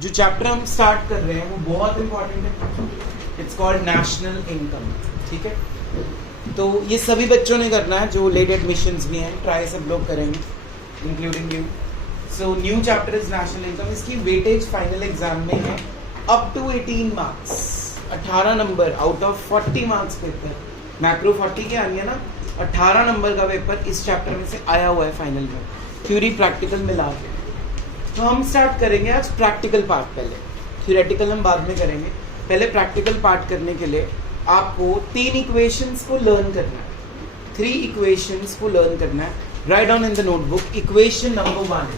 जो चैप्टर हम स्टार्ट कर रहे हैं वो बहुत इंपॉर्टेंट है. It's called national income. ठीक है, तो ये सभी बच्चों ने करना है जो लेट एडमिशंस भी हैं. ट्राई सब लोग करेंगे including you. So new chapter is national income. इसकी वेटेज फाइनल एग्जाम में है up to 18 marks. 18 number out of 40 marks paper. Macro 40 के आनी है ना. 18 नंबर का पेपर इस चैप्टर में से आया हुआ है फाइनल में, थ्योरी प्रैक्टिकल मिला के. तो हम स्टार्ट करेंगे आज प्रैक्टिकल पार्ट. पहले थ्योरेटिकल हम बाद में करेंगे. पहले प्रैक्टिकल पार्ट करने के लिए आपको 3 इक्वेशंस को लर्न करना है. 3 इक्वेशंस को लर्न करना है. Write down in the notebook. Equation number 1,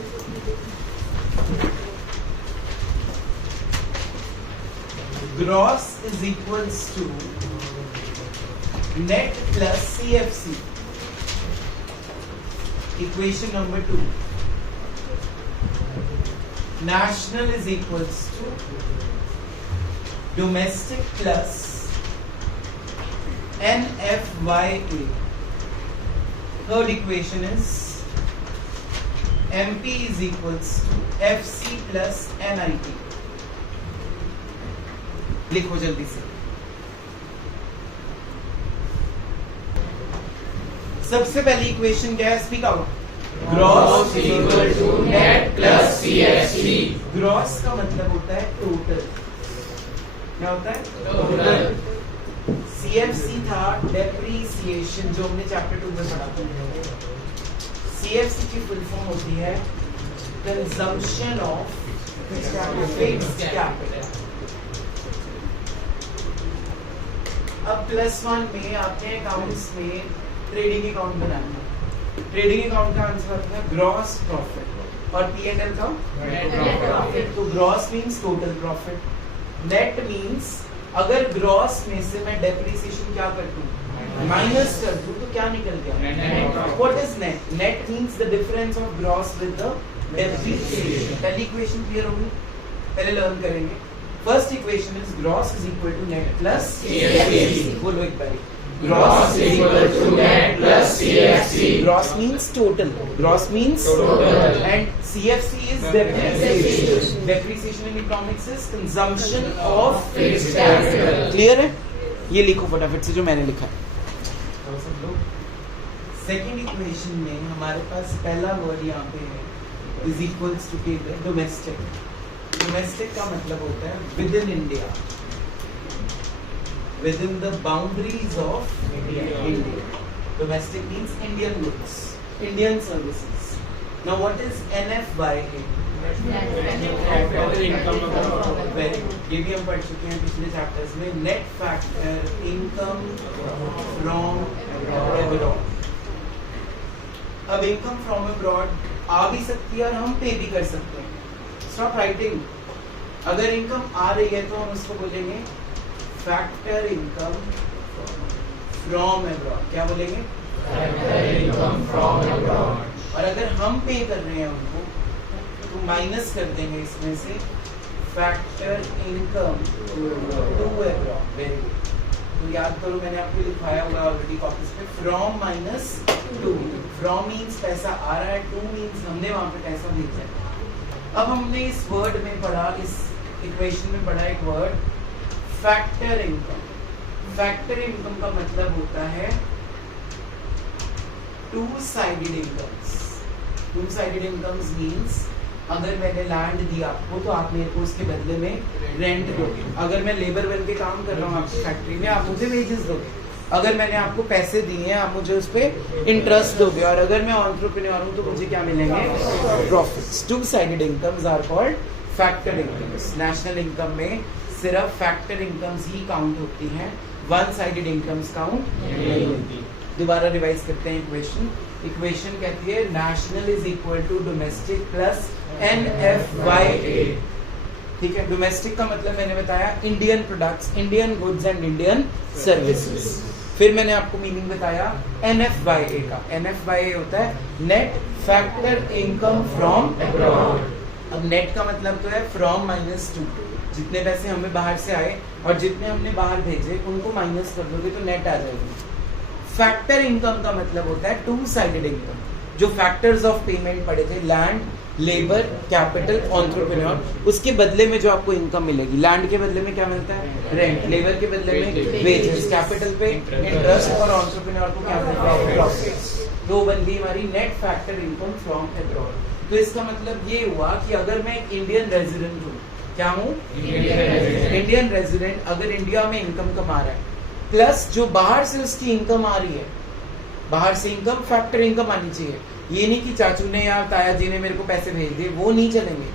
gross is equals to net plus CFC. Equation number 2, national is equals to domestic plus NFYA. Third equation is MP is equals to FC plus NIT. लिखो जल्दी से. सबसे पहली equation क्या है? Speak out. Gross equal to net plus CFC. Gross का मतलब होता है टोटल. क्या होता है? टोटल. CFC था डेप्रीसिएशन, जो हमने चैप्टर 2 में पढ़ा था. CFC की फुल फॉर्म होती है कंजम्पशन ऑफ फिक्स्ड कैपिटल. अब +1 में आपने अकाउंट्स में ट्रेडिंग अकाउंट बनाना है. ट्रेडिंग अकाउंट का आंसर आता है ग्रॉस प्रॉफिट और P&L का नेट प्रॉफिट. तो gross means total profit. Net means अगर ग्रॉस में से मैं डेप्रिसिएशन क्या कर दूं, माइनस कर दूं, तो क्या निकल गया? What is net? Net means the difference of gross with the depreciation. पहली इक्वेशन क्लियर होगी. पहले लर्न करेंगे. First equation is gross is equal to net plus CFC. बोलो एक बार. Gross equal to net plus CFC. Gross means total. Gross means total. And CFC is depreciation. Depreciation in economics is consumption of fixed capital. Clear है? ये लिखो फटाफट से जो मैंने लिखा है. सेकेंड इक्वेशन में हमारे पास पहला वर्ड यहाँ पे है इज इक्वल्स टू के डोमेस्टिक. डोमेस्टिक का मतलब होता है with in India, within the boundaries of India. Domestic means Indian goods, Indian services. Now what is NFYA? Factor income abroad. Very good. ये भी हम पढ़ चुके हैं पिछले चैप्टर्स में. Net factor income from abroad. अब इनकम फ्रॉम अब्रॉड आ भी सकती है और हम पे भी कर सकते हैं. Stop writing. अगर इनकम आ रही है तो हम उसको बोलेंगे फैक्टर इनकम फ्रॉम अब्रॉड. क्या बोलेंगे? Factor income from abroad. और अगर हम पे कर रहे हैं उनको तो माइनस कर देंगे इसमें से factor income to abroad. Very good. तो याद करो मैंने आपको लिखाया हुआ ऑलरेडी कॉपीज पे. From minus to. From means पैसा आ रहा है, टू मीन्स हमने वहां पे पैसा भेजा है. अब हमने इस वर्ड में पढ़ा, इस इक्वेशन में पढ़ा एक word factor income. Factor income का मतलब होता है to sided incomes. To sided incomes means अगर मैंने लैंड दिया आपको तो आप मेरे को उसके बदले में रेंट दोगे. अगर मैं लेबर बन के काम कर रहा हूँ आपकी फैक्ट्री में, आप मुझे वेजेस दोगे. अगर मैंने आपको पैसे दिए हैं, आप मुझे उस पर इंटरेस्ट दोगे. और अगर मैं एंटरप्रेन्योर हूँ तो मुझे क्या मिलेंगे? Profits. Two sided incomes are called factor incomes. National income में सिर्फ फैक्टर इनकम्स ही काउंट होती हैं, वन साइडेड इनकम्स काउंट नहीं होती. दोबारा रिवाइज करते हैं इक्वेशन. इक्वेशन कहती है national is equal to domestic plus NFYA. ठीक है. डोमेस्टिक का मतलब मैंने बताया Indian products, Indian goods and Indian services. फिर मैंने आपको मीनिंग बताया NFYA का. NFYA होता है net factor income from abroad. अब नेट का मतलब तो है फ्रॉम माइनस टू. जितने पैसे हमें बाहर से आए और जितने हमने बाहर भेजे उनको माइनस कर दोगे तो नेट आ जाएगी. फैक्टर इनकम का मतलब होता है टू साइडेड इनकम. जो फैक्टर्स ऑफ पेमेंट पढ़े थे, लैंड, लेबर, कैपिटल, एंटरप्रेन्योर, उसके बदले में जो आपको इनकम मिलेगी। लैंड के बदले में क्या मिलता है? रेंट। लेबर के बदले में वेजेस, कैपिटल पे इंटरेस्ट और एंटरप्रेन्योर को क्या मिलता है? प्रॉफिट। तो बन गई हमारी net factor income from abroad. तो इसका मतलब ये हुआ कि अगर मैं एक इंडियन रेजिडेंट हूँ, क्या हूँ? इंडियन रेजिडेंट, अगर इंडिया में इनकम कमा रहा है प्लस जो बाहर से उसकी इनकम आ रही है, बाहर से इनकम फैक्टर इनकम आनी चाहिए। ये नहीं कि चाचू ने या ताया जी ने मेरे को पैसे भेज दिए, वो नहीं चलेंगे।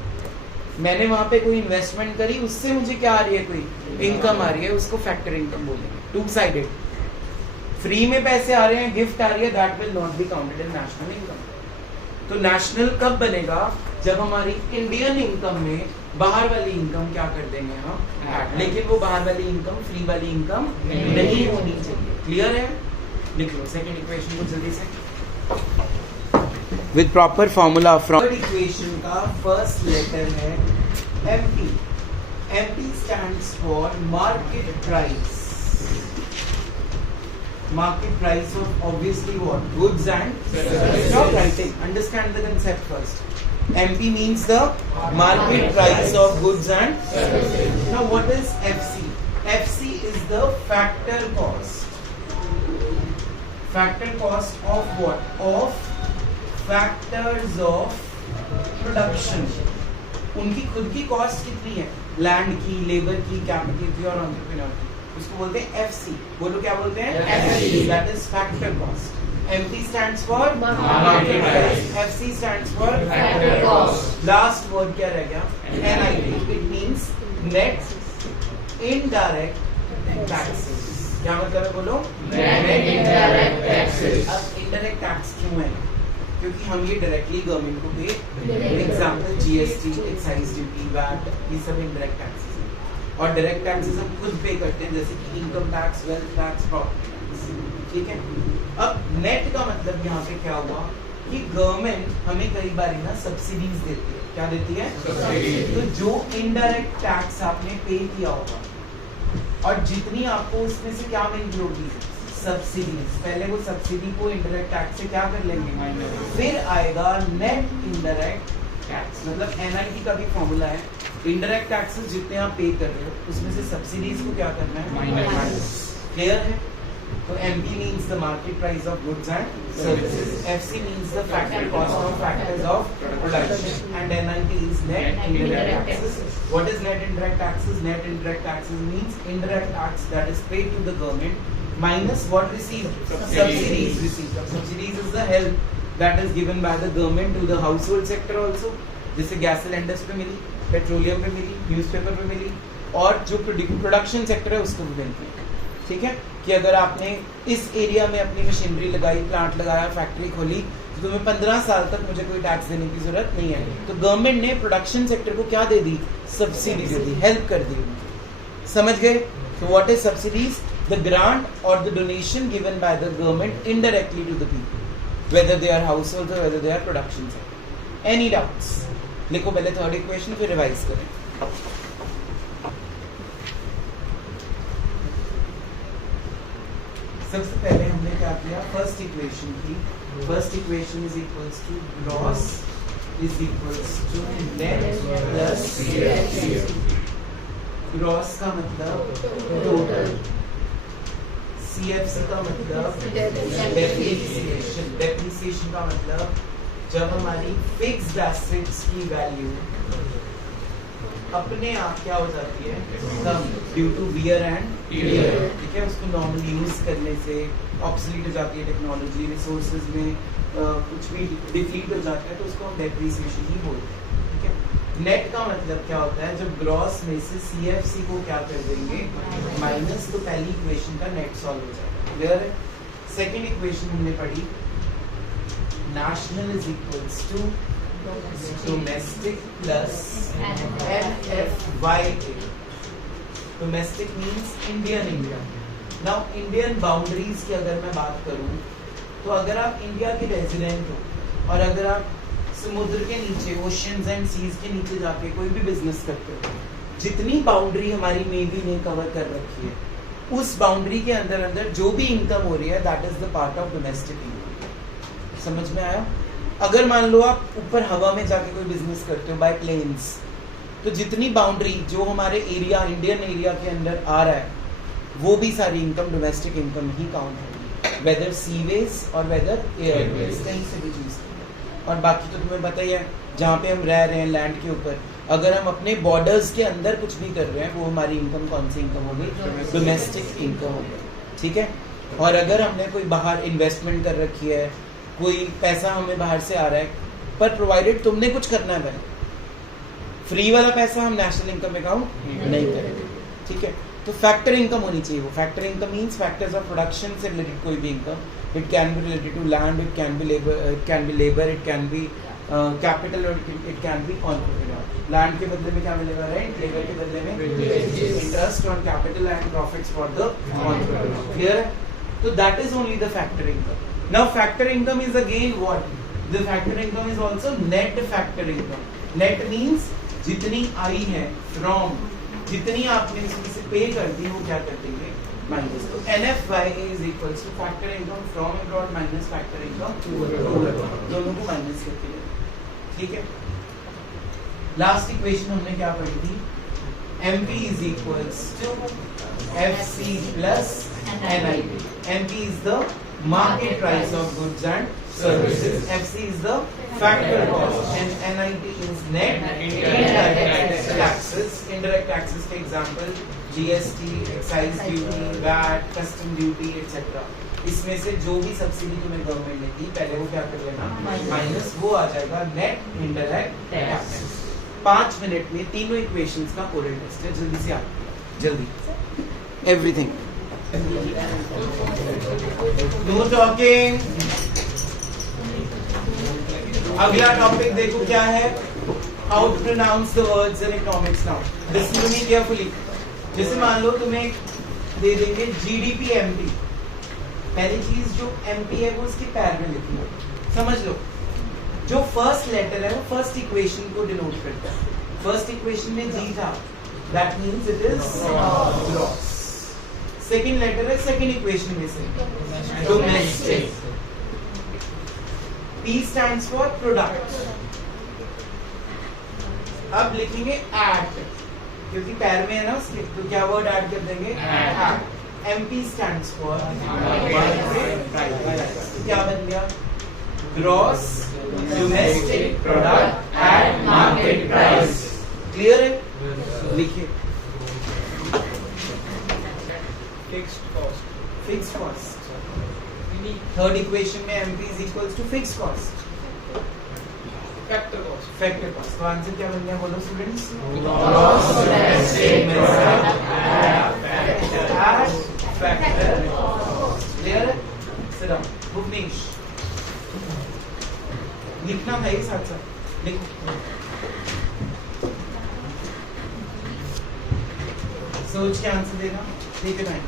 मैंने वहां पे कोई इन्वेस्टमेंट करी, उससे मुझे क्या आ रही है? कोई इनकम आ रही है, उसको फैक्टर इनकम बोलेंगे। Two sided. फ्री में पैसे आ रहे हैं, गिफ्ट आ रही है, that will not be counted in national income. तो नेशनल कब बनेगा? जब हमारी इंडियन इनकम में बाहर वाली इनकम क्या कर देंगे हम ऐड। लेकिन वो बाहर वाली इनकम फ्री वाली इनकम नहीं होनी चाहिए। क्लियर है? लिख लो सेकंड इक्वेशन को जल्दी से with proper formula from. Third equation का फर्स्ट लेटर है MP. MP stands for market price. Market price of obviously what? Goods and services. Stop writing. Understand the concept first. MP means the market price of goods and services. Now what is FC? FC is the factor cost. Factor cost of what? Of factors of production. उनकी खुद की cost कितनी है? Land की, labour की, capital की और entrepreneur की। उसको बोलते हैं FC। बोलो क्या बोलते हैं? FC। That is factor cost. MP stands for market price. FC stands for factor cost. Last word क्या रह गया? NIT. It means net indirect taxes. क्या मतलब है? बोलो। Net indirect taxes. अब indirect tax क्यों है? क्योंकि हम ये डायरेक्टली गवर्नमेंट को pay, example GST, excise duty, VAT, ये सब इनडायरेक्ट टैक्सेस हैं। और डायरेक्ट टैक्सेस हम खुद पे करते हैं, जैसे कि income tax, wealth tax, property tax. ठीक है? अब नेट का मतलब यहाँ पे क्या हुआ कि गवर्नमेंट हमें कई बार ना सब्सिडीज देती है। क्या देती है? सब्सिडीज। तो जो इनडायरेक्ट टैक्स आपने पे किया होगा और जितनी आपको उसमें से क्या मिल होगी? सब्सिडीज। पहले वो सब्सिडी को इनडायरेक्ट टैक्स से क्या कर लेंगे? फिर आएगा नेट इनडायरेक्ट टैक्स। मतलब NIT का भी फॉर्मूला है, इनडायरेक्ट टैक्सेस जितने आप पे कर रहे हो उसमें से सब्सिडीज को क्या करना है? माइनस। क्लियर है? तो MP means the market price of goods and services. FC means the factor cost of factors of production, and NIT is net indirect taxes. What is net indirect taxes? Net indirect taxes means indirect tax that is paid to the government minus what received? Subsidies received. Subsidies is the help that is given by the government to the household sector also. जैसे gas cylinders पे मिली, petroleum पे मिली, newspaper पे मिली, और जो production sector है उसको भी मिलती है। ठीक है? कि अगर आपने इस एरिया में अपनी मशीनरी लगाई, प्लांट लगाया, फैक्ट्री खोली, तो तुम्हें 15 साल तक मुझे कोई टैक्स देने की जरूरत नहीं है। तो गवर्नमेंट ने प्रोडक्शन सेक्टर को क्या दे दी? सब्सिडी दे दी, हेल्प कर दी। समझ गए? तो what is subsidies? The grant or the donation given by the government indirectly to the people, whether they are households or whether they are production sector. Any doubts? लिखो पहले third equation, फिर revise करें। सबसे पहले हमने क्या किया? First equation की। First equation is equals to gross is equals to net plus CFC। Gross का मतलब टोटल, CFC का मतलब डेप्रिसिएशन। डेप्रिसिएशन का मतलब जब हमारी फिक्स्ड एसेट्स की वैल्यू अपने आप क्या हो जाती है? कम, due to wear and tear. ठीक है? उसको नॉर्मल यूज करने से ऑब्सोलीट हो जाती है टेक्नोलॉजी, रिसोर्सेज में कुछ भी डिप्लीट हो जाता है, तो उसको हम डेप्रिसिएशन ही बोलते हैं। ठीक है? नेट का मतलब क्या होता है? जब ग्रॉस में से CFC को क्या कर देंगे? माइनस, तो पहली इक्वेशन का नेट सॉल्व हो जाएगा। क्लियर है? सेकेंड इक्वेशन हमने पढ़ी, national is equals to domestic plus NFYA. Domestic means Indian India. Now Indian boundaries की अगर मैं बात करूं, तो अगर आप इंडिया के रेजिडेंट हो और अगर आप समुद्र के नीचे, ओशियंस एंड सीज के नीचे जाके कोई भी बिजनेस करते हो, जितनी बाउंड्री हमारी नेवी ने कवर कर रखी है, उस बाउंड्री के अंदर अंदर जो भी इनकम हो रही है, that is the part of domestic income. समझ में आया? अगर मान लो आप ऊपर हवा में जाके कोई बिजनेस करते हो बाय प्लेन्स, तो जितनी बाउंड्री जो हमारे एरिया इंडियन एरिया के अंदर आ रहा है वो भी सारी इनकम डोमेस्टिक इनकम ही काउंट होगी, वेदर सीवेज और वेदर एयरवेज, कहीं से भी चूज करें। और बाकी तो तुम्हें पता ही है, जहाँ पे हम रह रहे हैं लैंड के ऊपर, अगर हम अपने बॉर्डर्स के अंदर कुछ भी कर रहे हैं वो हमारी इनकम कौन सी इनकम होगी, डोमेस्टिक इनकम होगी, ठीक है। और अगर हमने कोई बाहर इन्वेस्टमेंट कर रखी है, कोई पैसा हमें बाहर से आ रहा है, पर प्रोवाइडेड तुमने कुछ करना है भाई, फ्री वाला पैसा हम नेशनल इनकम में काउंट नहीं करेंगे, ठीक है। तो फैक्टर इनकम होनी चाहिए। वो factor income means factors of production से रिलेटेड कोई भी income, it can be related to land, it can be labour, it can be capital, और it can be contributed. Land के बदले में क्या मिलेगा, रेंट, लेबर के बदले में interest on capital and profits for the contributor, clear है। तो that is only the factor income. Now factor income is again what, the factor income is also net factor income. Net means जितनी आई है from, जितनी आपने इसमें से पे कर दी वो क्या कर देंगे, माइनस। तो NFY is equals to factor income from abroad minus factor income to abroad, दोनों को माइनस करके, ठीक है। लास्ट इक्वेशन हमने क्या पढ़ी थी, MP is equals to FC plus NIP। MP is the market price of goods and services, FC is the factor cost, and NIT is net indirect taxes. Indirect taxes के example GST, excise duty, VAT, custom duty, etc. इसमें से जो भी subsidy तुम्हें government ने दी पहले वो क्या कर लेना, माइनस, वो आ जाएगा नेट इनडायरेक्ट टैक्स। 5 मिनट में तीनों इक्वेशंस का ओरल टेस्ट है, जल्दी से आप, जल्दी, एवरीथिंग, नो टॉकिंग। अगला टॉपिक देखो क्या है, how to pronounce the words in economics. Now listen to me carefully. जैसे मान लो तुम्हें दे देंगे GDP MP, पहली चीज जो MP है वो उसके पैर में लिखी है, समझ लो। जो फर्स्ट लेटर है वो फर्स्ट इक्वेशन को डिनोट करता है। फर्स्ट इक्वेशन में G था, that means it is gross. Second letter है सेकंड इक्वेशन में से domestic. P stands for product। अब लिखेंगे एट, क्योंकि पैर में है ना उसके, तो क्या वर्ड ऐड कर देंगे, एट। MP stands for तो क्या बन गया, gross domestic product at market price. Clear है, लिखिए fixed cost, fixed cost. Third equation में MP is equals to fixed cost, factor cost, factor cost। तो आंसर क्या बन गया, बोलो students, gross domestic factor cost. Clear है, सिट डाउन। भुवनेश लिखना था ये साथ साथ, लिखो, सोच के आंसर देना, ठीक है।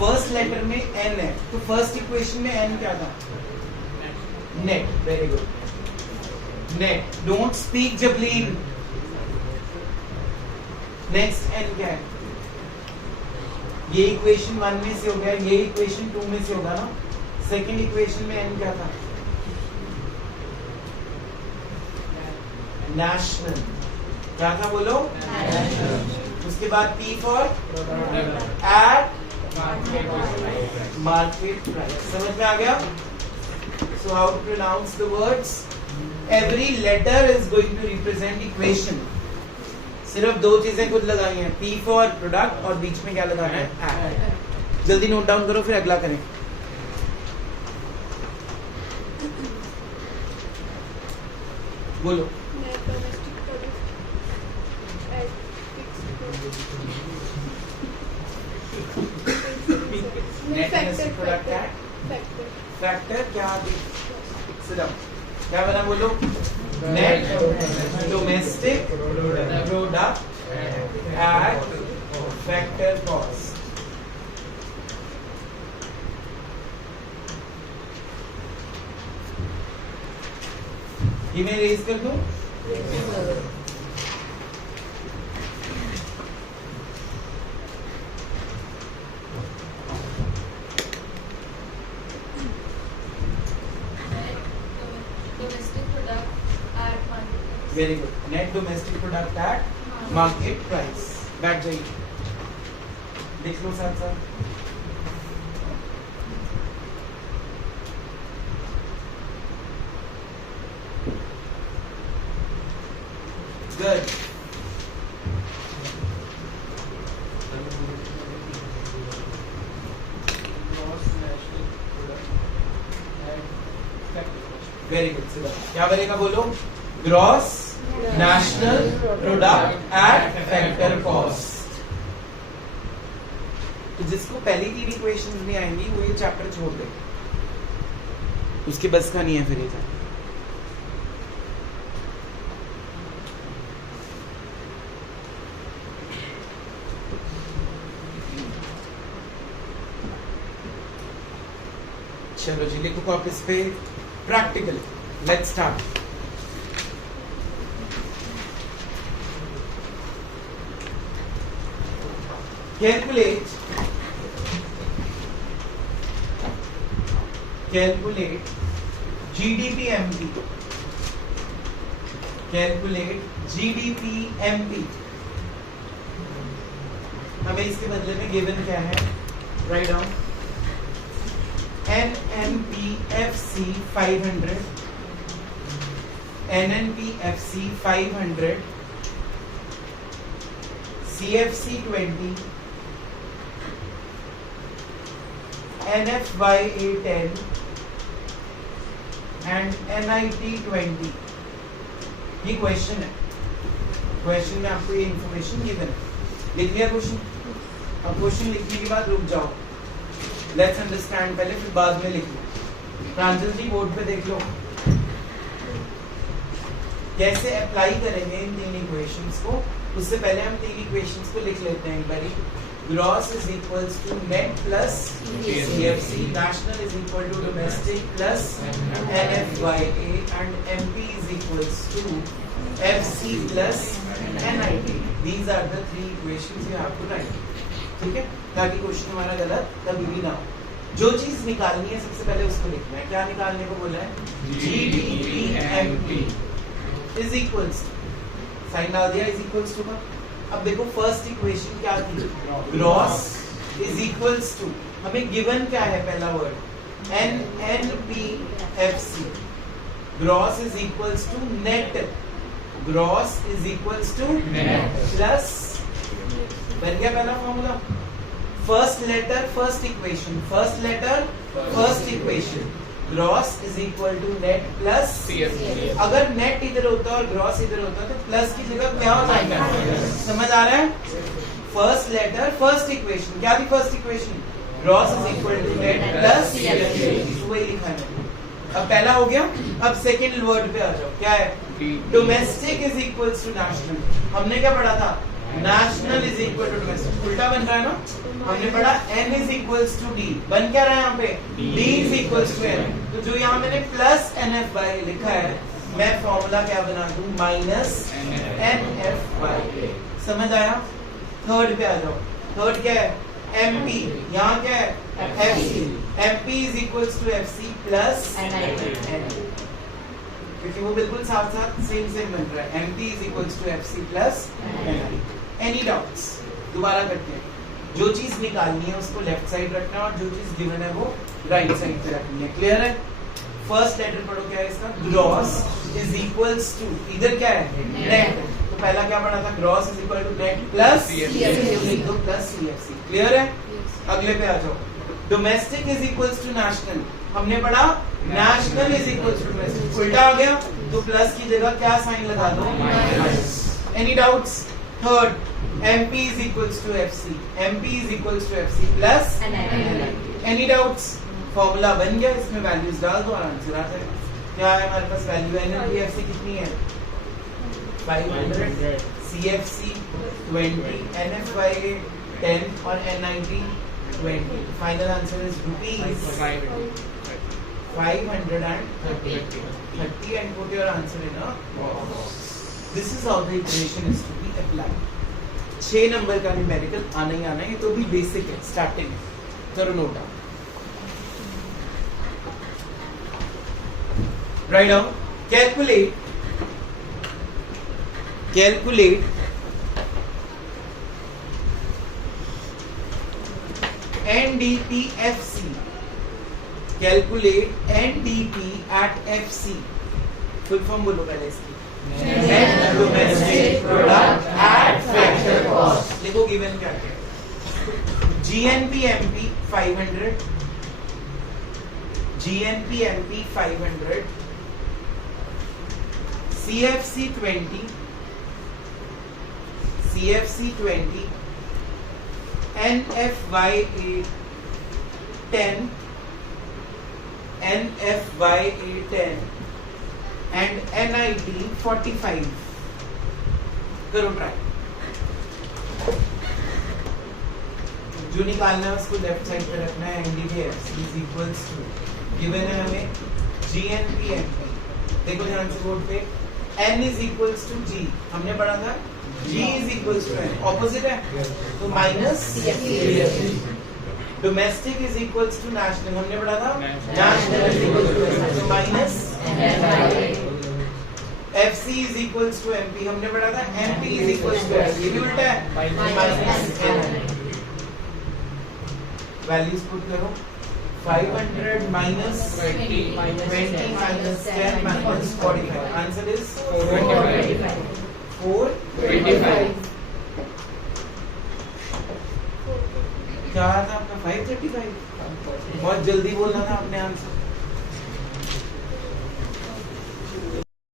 फर्स्ट लेटर में N है, तो फर्स्ट इक्वेशन में N क्या था, net. Very good, net. Don't speak जबलीन। नेक्स्ट N क्या है, ये इक्वेशन 1 में से हो गया, ये इक्वेशन 2 में से होगा ना। सेकंड इक्वेशन में N क्या था, नेशनल। क्या था बोलो, नेशनल। उसके बाद P for at market price. समझ में आ गया। So how to pronounce the words, every letter is going to represent equation. सिर्फ दो चीजें खुद लगाई हैं, P फॉर प्रोडक्ट और बीच में क्या लगाना है, एट। जल्दी नोट डाउन करो फिर अगला करें। बोलो, नेट डोमेस्टिक प्रोडक्ट है, फैक्टर क्या क्या बना बोलो, net domestic product at factor cost. ये मैं रेज कर दूं, domestic product at market price. Very good, net domestic product at market price. बैठ जाइए, देख लो साथ साथ। Good, very good. क्या बनेगा बोलो? Gross national product at factor cost. तो जिसको पहली 3 इक्वेशंस नहीं आएंगी वो ये चैप्टर छोड़ दे, उसके बस का नहीं है फिर ये चैप्टर। चलो जी, लिखो कॉपीज पे practical. Let's start. Calculate GDP MP. Calculate GDP MP. हमें इसके बदले में गिवन क्या है? Write down NNPFC 500, NNPFC 500, CFC 20, NFYA 10 and NIT 20। ये क्वेश्चन है, क्वेश्चन में आपको ये इंफॉर्मेशन गिवन है। लिख लिया क्वेश्चन? अब क्वेश्चन लिखने के बाद रुक जाओ, लेट्स अंडरस्टैंड पहले, फिर बाद में लिख लो। प्रांजल जी बोर्ड पे देख लो कैसे अप्लाई करेंगे इन 3 इक्वेशंस को। उससे पहले हम 3 इक्वेशंस को लिख लेते हैं एक बारी। Gross is equals to net plus CFC, national is equal to domestic plus NFYA and MP is equals to FC plus NIT। These are the 3 equations you have to write, ठीक है, ताकि question हमारा गलत कभी भी ना हो। जो चीज निकालनी है सबसे पहले उसको लिखना है। क्या निकालने को बोला है? GDP MP is equals, sign डाल दिया, इज इक्वल्स टू का। अब देखो फर्स्ट इक्वेशन क्या थी? ग्रॉस इज इक्वल्स टू, हमें गिवन क्या है? पहला word NNPFC। Gross is equals to net, gross is equals to net plus, बन गया पहला formula. First letter first equation, first letter first equation, gross is equal to net plus CFC। अगर net इधर होता और ग्रॉस इधर होता तो प्लस की जगह क्या हो जाएगा? समझ आ रहा है? फर्स्ट लेटर फर्स्ट इक्वेशन, क्या थी first equation? Gross is equal to net plus CFC, वही लिखा है। अब पहला हो गया, अब सेकेंड वर्ड पे आ जाओ, क्या है? Domestic is equals to national. हमने क्या पढ़ा था? National is equal to domestic, उल्टा बन रहा है ना। हमने पढ़ा N is equals to D, बन क्या रहा है यहाँ पे? D is equals to N। तो जो यहाँ मैंने प्लस NFY लिखा है, मैं फॉर्मूला क्या बना दूं? Minus NFY। समझ आया? थर्ड पे आ जाओ। थर्ड क्या है? MP, यहाँ क्या है? FC। MP is equals to FC plus NIT, क्योंकि वो बिल्कुल साथ साथ सेम सेम बन रहा है। MP is equals to FC plus NIT। Any doubts? दोबारा करते हैं। जो चीज निकालनी है उसको लेफ्ट साइड रखना है और जो चीज गिवन है वो राइट साइड पे रखनी है। क्लियर है? फर्स्ट लेटर पढ़ो, क्या है इसका? ग्रॉस इज इक्वल्स टू, इधर क्या है? नेट। तो पहला क्या पढ़ा था? Gross is equal to net plus CFC, तो प्लस CFC। क्लियर है? अगले पे आ जाओ। Domestic is equals to national, हमने पढ़ा national is equals to domestic, उल्टा आ गया तो प्लस की जगह क्या साइन लगा दो? Minus. Any doubts? Third, MP is equals to FC, MP is equals to FC plus NIT। Any doubts? Formula बन गया, इसमें वैल्यूज डाल दो और आंसर आ जाएगा। क्या है हमारे पास वैल्यू? NNPFC कितनी है? 500, CFC 20, NFYA 10 और NIT 20। Final answer is rupees 530 and put your answer in a box. This is how the equation is to be applied. 6 number का न्यूमेरिकल आना ही आना है, तो भी बेसिक है, स्टार्टिंग है। करो note down, write down. Calculate NDP-FC. Calculate NDP at FC. Full form बोलो पहले इसकी. Net domestic product at factor cost. देखो given क्या है. GNP-MP 500. GNP-MP 500. CFC 20. CFC 20. NFYA 10. NFYA 10 and NIT 45. करो ट्राई. जो निकालना है उसको लेफ्ट साइड पे रखना है. NDP-FC is equals to given है हमें GNP-MP. देखो ध्यान से बोर्ड पे N is equals to G. हमने पढ़ा था G is equals to N. Opposite है तो minus domestic is equals to national. हमने पढ़ा था national is equals to SC तो minus FC is equals to MP. हमने पढ़ा था MP is equals to FC. ये भी उल्टा है माइनस एन. वैल्यूज पुट करो. 500 minus 20 minus 10 minus 45. Answer is 425. क्या था आपका 535. बहुत जल्दी बोलना था आपने आंसर.